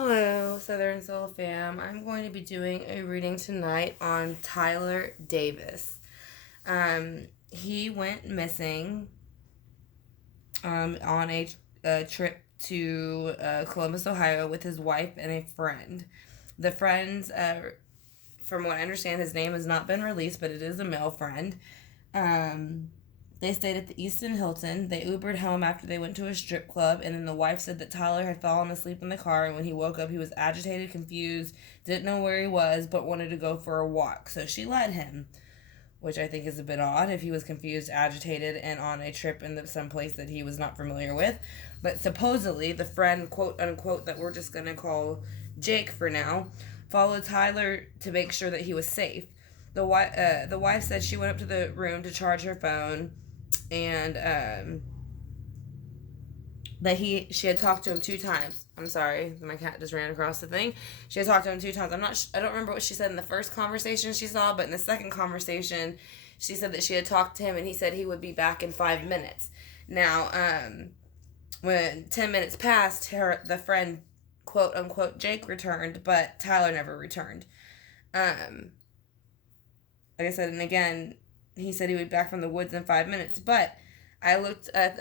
Hello, Southern Soul fam. I'm going to be doing a reading tonight on Tyler Davis. He went missing on a trip to Columbus, Ohio with his wife and a friend. The friend's, from what I understand, his name has not been released, but it is a male friend. They stayed at the Easton Hilton. They Ubered home after they went to a strip club, and then the wife said that Tyler had fallen asleep in the car, and when he woke up, he was agitated, confused, didn't know where he was, but wanted to go for a walk. So she let him, which I think is a bit odd if he was confused, agitated, and on a trip in some place that he was not familiar with. But supposedly, the friend, quote unquote, that we're just going to call Jake for now, followed Tyler to make sure that he was safe. The wife said she went up to the room to charge her phone, and that she had talked to him 2 times. I'm sorry, my cat just ran across the thing. She had talked to him 2 times. I don't remember what she said in the first conversation she saw, but in the second conversation, she said that she had talked to him, and he said he would be back in 5 minutes. Now, when 10 minutes passed, the friend, quote unquote, Jake returned, but Tyler never returned. Like I said, and again, he said he would be back from the woods in 5 minutes, but I looked at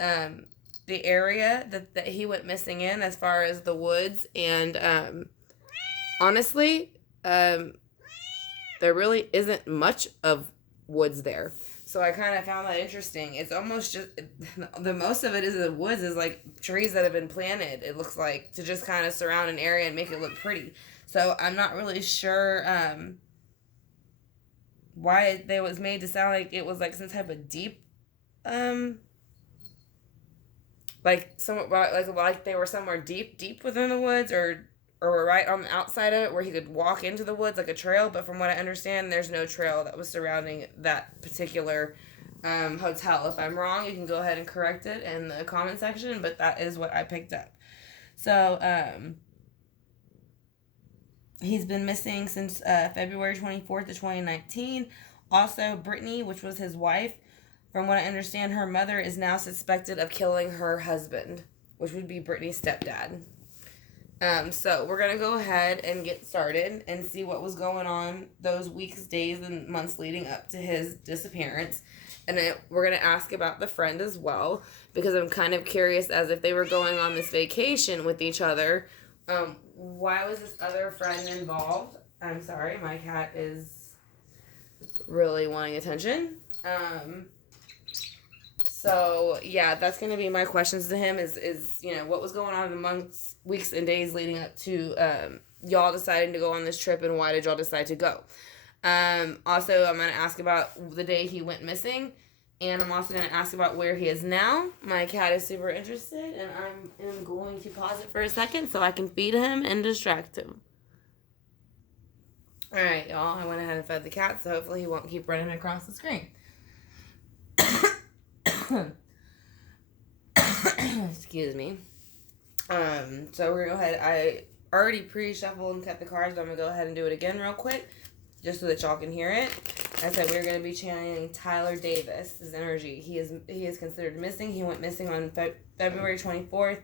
the area that he went missing in as far as the woods, and honestly, there really isn't much of woods there. So I kind of found that interesting. It's almost just, the most of it is the woods is like trees that have been planted, it looks like, to just kind of surround an area and make it look pretty. So I'm not really sure why they was made to sound like it was like some type of deep, like they were somewhere deep within the woods, or right on the outside of it where he could walk into the woods like a trail. But from what I understand, there's no trail that was surrounding that particular hotel. If I'm wrong, you can go ahead and correct it in the comment section, but that is what I picked up. So he's been missing since February 24th of 2019. Also, Brittany, which was his wife, from what I understand, her mother is now suspected of killing her husband, which would be Brittany's stepdad. So we're going to go ahead and get started and see what was going on those weeks, days, and months leading up to his disappearance. And we're going to ask about the friend as well, because I'm kind of curious as if they were going on this vacation with each other. Why was this other friend involved? I'm sorry, my cat is really wanting attention. So yeah, that's going to be my questions to him is what was going on in the months, weeks, and days leading up to y'all deciding to go on this trip, and why did y'all decide to go? Also, I'm going to ask about the day he went missing, and I'm also going to ask about where he is now. My cat is super interested, and I'm going to pause it for a second so I can feed him and distract him. Alright, y'all, I went ahead and fed the cat, so hopefully he won't keep running across the screen. Excuse me. So we're going to go ahead. I already pre-shuffled and cut the cards, but I'm going to go ahead and do it again real quick, just so that y'all can hear it. I said we're going to be channeling Tyler Davis' energy. He is considered missing. He went missing on February 24th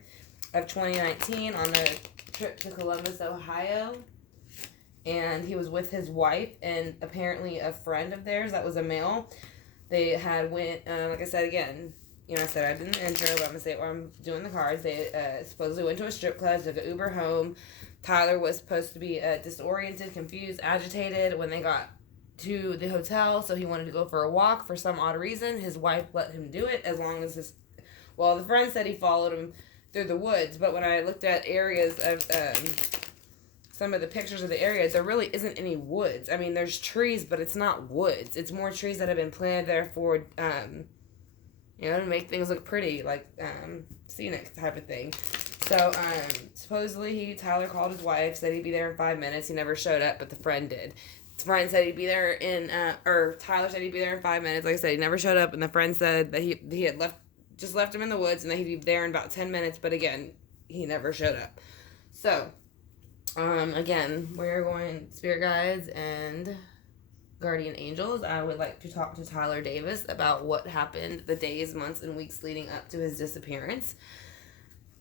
of 2019 on a trip to Columbus, Ohio. And he was with his wife and apparently a friend of theirs that was a male. They had went, like I said again, I said I did the intro, but I'm going to say it while I'm doing the cards. They supposedly went to a strip club, took an Uber home. Tyler was supposed to be disoriented, confused, agitated when they got to the hotel, so he wanted to go for a walk for some odd reason. His wife let him do it as long as the friend said he followed him through the woods, but when I looked at areas of some of the pictures of the area, there really isn't any woods. I mean, there's trees, but it's not woods. It's more trees that have been planted there for, to make things look pretty, like scenic type of thing. So, supposedly Tyler called his wife, said he'd be there in 5 minutes. He never showed up, but the friend did. The friend said he'd be there Tyler said he'd be there in 5 minutes. Like I said, he never showed up, and the friend said that he had left him in the woods, and that he'd be there in about 10 minutes, but again, he never showed up. So, again, we're going spirit guides and guardian angels. I would like to talk to Tyler Davis about what happened the days, months, and weeks leading up to his disappearance.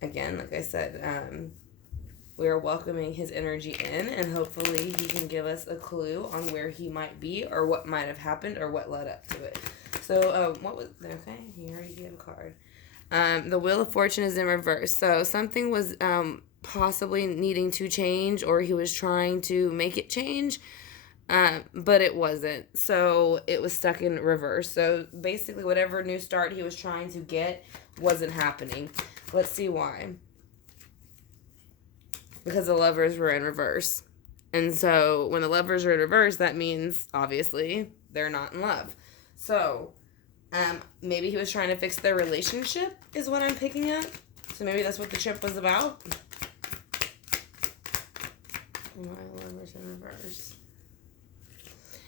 Again, like I said, We are welcoming his energy in, and hopefully he can give us a clue on where he might be or what might have happened or what led up to it. So, what was... Okay, he already gave a card. The Wheel of Fortune is in reverse. So, something was possibly needing to change, or he was trying to make it change, but it wasn't. So, it was stuck in reverse. So, basically, whatever new start he was trying to get wasn't happening. Let's see why. Because the Lovers were in reverse. And so when the Lovers are in reverse, that means, obviously, they're not in love. So, maybe he was trying to fix their relationship, is what I'm picking up. So maybe that's what the trip was about. My Lovers in reverse.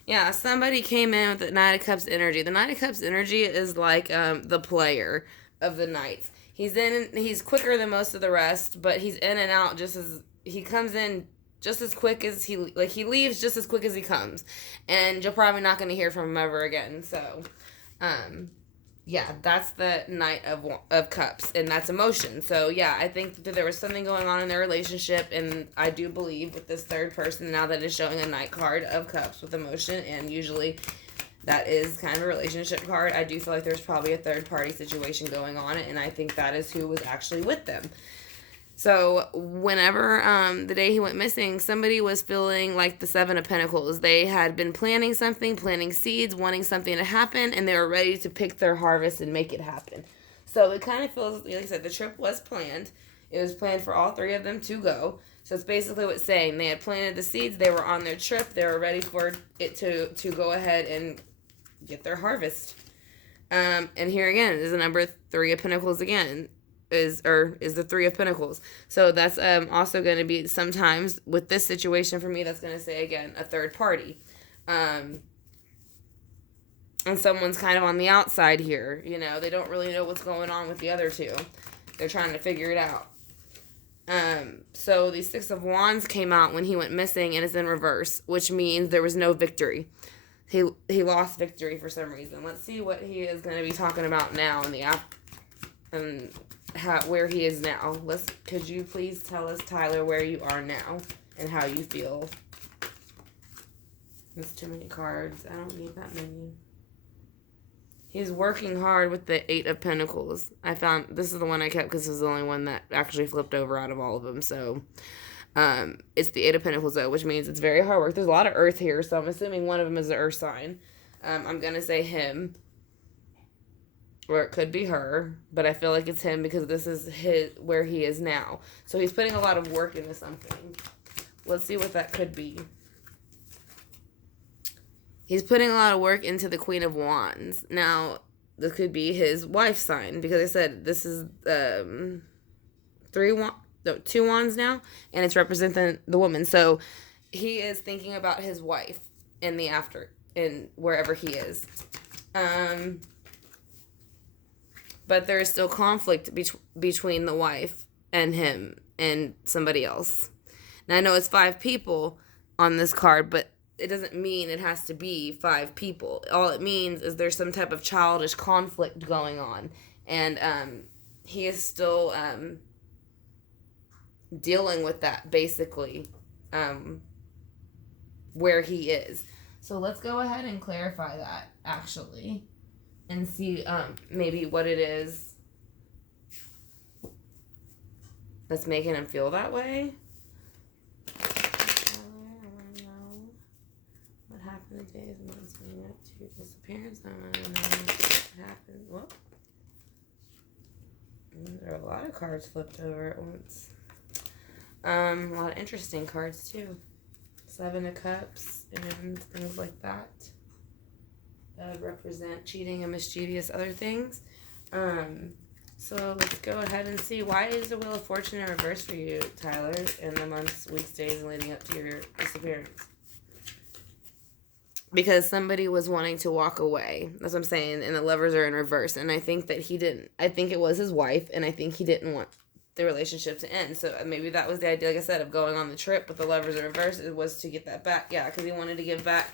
Yeah, somebody came in with the Knight of Cups energy. The Knight of Cups energy is like the player of the Knights. He's quicker than most of the rest, but he's in and out he comes in just as quick as he leaves just as quick as he comes. And you're probably not going to hear from him ever again. So, yeah, that's the Knight of Cups, and that's emotion. So, yeah, I think that there was something going on in their relationship, and I do believe with this third person now that is showing a Knight card of Cups with emotion, and usually that is kind of a relationship card. I do feel like there's probably a third-party situation going on, and I think that is who was actually with them. So, whenever the day he went missing, somebody was feeling like the Seven of Pentacles. They had been planting something, planting seeds, wanting something to happen, and they were ready to pick their harvest and make it happen. So, it kind of feels, like I said, the trip was planned. It was planned for all three of them to go. So it's basically what it's saying. They had planted the seeds. They were on their trip. They were ready for it to go ahead and get their harvest. And here again is the number 3 of Pentacles again. Is the 3 of Pentacles. So that's also going to be sometimes with this situation for me, that's going to say again a third party. And someone's kind of on the outside here. You know, they don't really know what's going on with the other two. They're trying to figure it out. So the 6 of Wands came out when he went missing, and it's in reverse, which means there was no victory. He lost victory for some reason. Let's see what he is going to be talking about now in the app, and where he is now. Could you please tell us, Tyler, where you are now and how you feel? There's too many cards. I don't need that many. He's working hard with the 8 of Pentacles. I found this is the one I kept because this is the only one that actually flipped over out of all of them. So, it's the 8 of Pentacles, though, which means it's very hard work. There's a lot of earth here, so I'm assuming one of them is the earth sign. I'm going to say him. Or it could be her, but I feel like it's him because this is where he is now. So he's putting a lot of work into something. Let's see what that could be. He's putting a lot of work into the Queen of Wands. Now, this could be his wife's sign, because I said this is 2 wands now, and it's representing the woman. So he is thinking about his wife in wherever he is. But there is still conflict between the wife and him and somebody else. Now, I know it's 5 people on this card, but it doesn't mean it has to be 5 people. All it means is there's some type of childish conflict going on. And he is still dealing with that, basically, where he is. So let's go ahead and clarify that, actually, and see maybe what it is that's making him feel that way. Happened the days and months leading up to your disappearance. I don't know what happened. Whoop. There are a lot of cards flipped over at once. A lot of interesting cards too. 7 of Cups and things like that. That would represent cheating and mischievous other things. So let's go ahead and see, why is the Wheel of Fortune in reverse for you, Tyler, in the months, weeks, days leading up to your disappearance? Because somebody was wanting to walk away. That's what I'm saying. And the Lovers are in reverse. And I think that he didn't. I think it was his wife. And I think he didn't want the relationship to end. So maybe that was the idea, like I said, of going on the trip with the Lovers in reverse. It was to get that back. Yeah, because he wanted to give back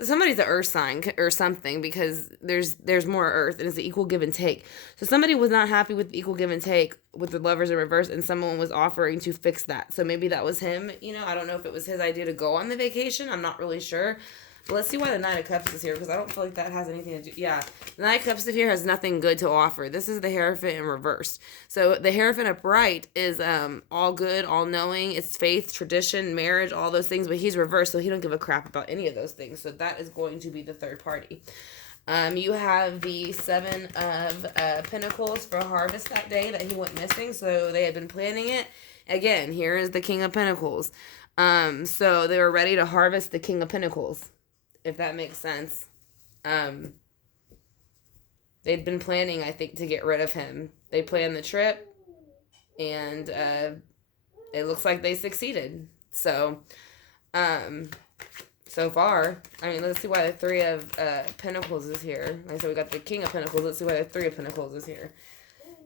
somebody's an earth sign or something, because there's more earth and it's an equal give and take. So somebody was not happy with the equal give and take with the lovers in reverse, and someone was offering to fix that. So maybe that was him. I don't know if it was his idea to go on the vacation. I'm not really sure. But let's see why the Knight of Cups is here, because I don't feel like that has anything to do. Yeah, the Knight of Cups here has nothing good to offer. This is the Hierophant in reverse. So the Hierophant upright is all good, all knowing. It's faith, tradition, marriage, all those things. But he's reversed, so he don't give a crap about any of those things. So that is going to be the third party. You have the Seven of Pentacles for harvest that day that he went missing. So they had been planning it. Again, here is the King of Pentacles. So they were ready to harvest the King of Pentacles, if that makes sense. They'd been planning, I think, to get rid of him. They planned the trip, and it looks like they succeeded. So, so far, I mean, let's see why the Three of Pentacles is here. Like I said, we got the King of Pentacles. Let's see why the Three of Pentacles is here.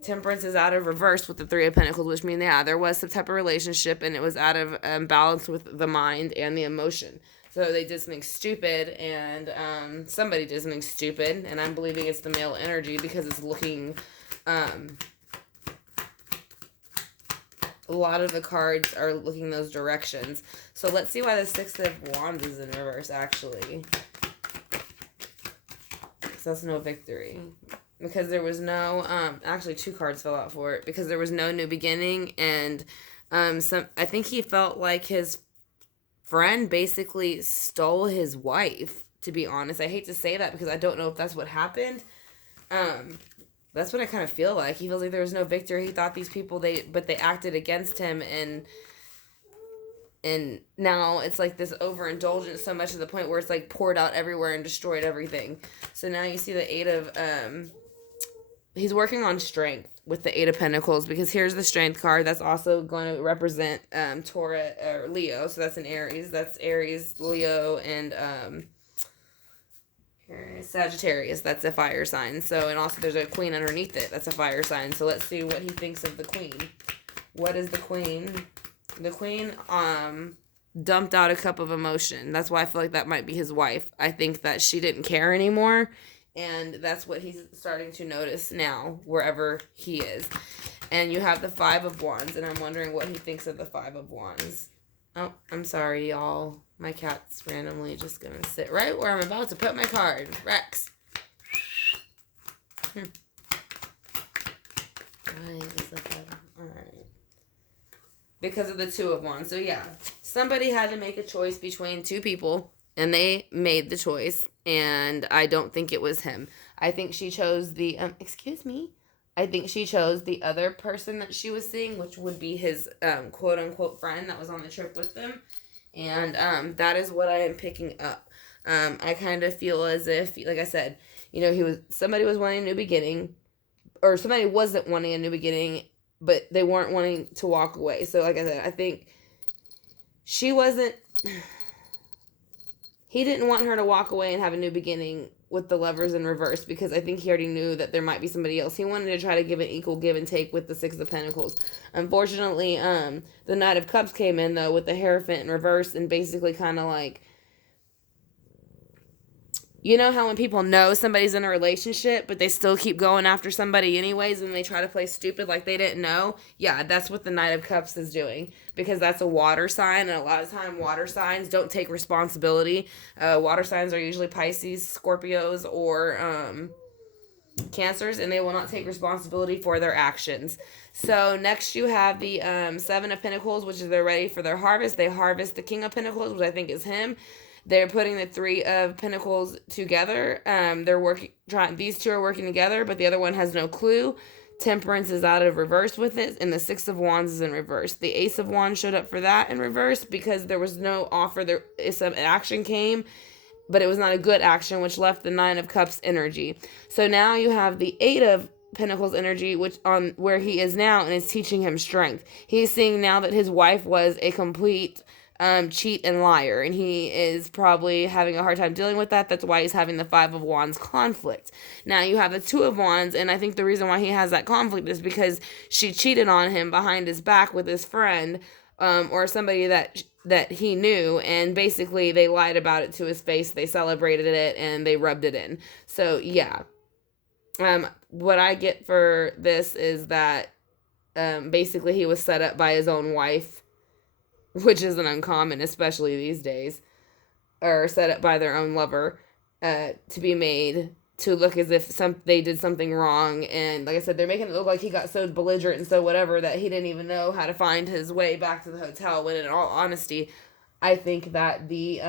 Temperance is out of reverse with the Three of Pentacles, which means, yeah, there was some type of relationship, and it was out of balance with the mind and the emotion. So they did something stupid, and somebody did something stupid, and I'm believing it's the male energy, because it's looking, a lot of the cards are looking those directions. So let's see why the Six of Wands is in reverse, actually. So that's no victory. Because there was no, actually 2 cards fell out for it, because there was no new beginning, and I think he felt like his friend basically stole his wife, to be honest. I hate to say that, because I don't know if that's what happened. That's what I kind of feel like. He feels like there was no victory. He thought these people, they acted against him, and now it's like this overindulgence so much to the point where it's like poured out everywhere and destroyed everything. So now you see the Eight of, he's working on strength with the Eight of Pentacles, because here's the Strength card. That's also going to represent Taurus or Leo. So that's an Aries. That's Aries, Leo, and Sagittarius. That's a fire sign. So, and also there's a Queen underneath it. That's a fire sign. So let's see what he thinks of the Queen. What is the Queen? The Queen dumped out a cup of emotion. That's why I feel like that might be his wife. I think that she didn't care anymore. And that's what he's starting to notice now, wherever he is. And you have the Five of Wands, and I'm wondering what he thinks of the Five of Wands. Oh, I'm sorry, y'all. My cat's randomly just going to sit right where I'm about to put my card. Rex. Alright. Because of the Two of Wands. So, yeah. Somebody had to make a choice between 2 people, and they made the choice. And I don't think it was him. I think she chose the, I think she chose the other person that she was seeing, which would be his quote-unquote friend that was on the trip with them. And that is what I am picking up. I kind of feel as if, like I said, somebody was wanting a new beginning, or somebody wasn't wanting a new beginning, but they weren't wanting to walk away. So like I said, I think she wasn't... He didn't want her to walk away and have a new beginning with the Lovers in reverse, because I think he already knew that there might be somebody else. He wanted to try to give an equal give and take with the Six of Pentacles. Unfortunately, the Knight of Cups came in, though, with the Hierophant in reverse, and basically kind of like, you know how when people know somebody's in a relationship, but they still keep going after somebody anyways, and they try to play stupid like they didn't know? Yeah, that's what the Knight of Cups is doing, because that's a water sign, and a lot of time water signs don't take responsibility. Water signs are usually Pisces, Scorpios, or Cancers, and they will not take responsibility for their actions. So next you have the Seven of Pentacles, which is they're ready for their harvest. They harvest the King of Pentacles, which I think is him. They're putting the Three of Pentacles together. These 2 are working together, but the other one has no clue. Temperance is out of reverse with it, and the Six of Wands is in reverse. The Ace of Wands showed up for that in reverse, because there was no offer. Some action came, but it was not a good action, which left the Nine of Cups energy. So now you have the Eight of Pentacles energy, which on where he is now, and is teaching him strength. He's seeing now that his wife was a complete cheat and liar, and he is probably having a hard time dealing with that. That's why he's having the Five of Wands conflict. Now you have the Two of Wands, and I think the reason why he has that conflict is because she cheated on him behind his back with his friend, or somebody that he knew, and basically they lied about it to his face. They celebrated it and they rubbed it in. So yeah, what I get for this is that basically he was set up by his own wife, which isn't uncommon, especially these days, or set up by their own lover, to be made to look as if they did something wrong. And like I said, they're making it look like he got so belligerent and so whatever that he didn't even know how to find his way back to the hotel, when in all honesty, I think that the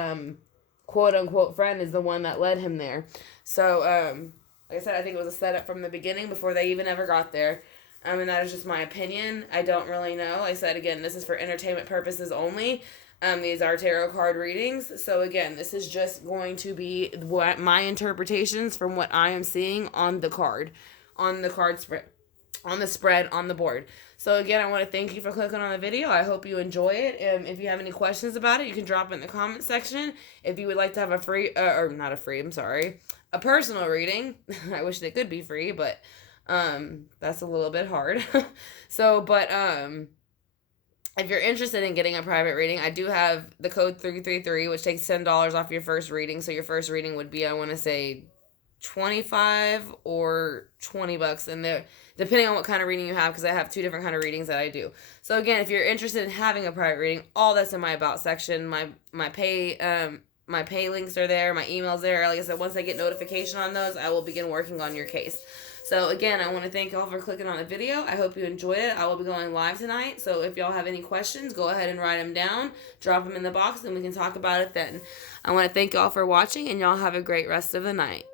quote unquote friend is the one that led him there. So like I said, I think it was a setup from the beginning before they even ever got there. And that is just my opinion. I don't really know. Like I said, again, this is for entertainment purposes only. These are tarot card readings. So again, this is just going to be what my interpretations from what I am seeing on the card spread, on the spread, on the board. So again, I want to thank you for clicking on the video. I hope you enjoy it. If you have any questions about it, you can drop it in the comment section. If you would like to have a free, or not a free, I'm sorry, a personal reading. I wish they could be free, but that's a little bit hard. So, but if you're interested in getting a private reading, I do have the code 333, which takes $10 off your first reading. So your first reading would be, I want to say, $25 or $20, and there, depending on what kind of reading you have, because I have 2 different kind of readings that I do. So again, if you're interested in having a private reading, all that's in my about section. My pay links are there, my email's there. Like I said, once I get notification on those, I will begin working on your case. So again, I want to thank y'all for clicking on the video. I hope you enjoyed it. I will be going live tonight. So if y'all have any questions, go ahead and write them down. Drop them in the box and we can talk about it then. I want to thank y'all for watching, and y'all have a great rest of the night.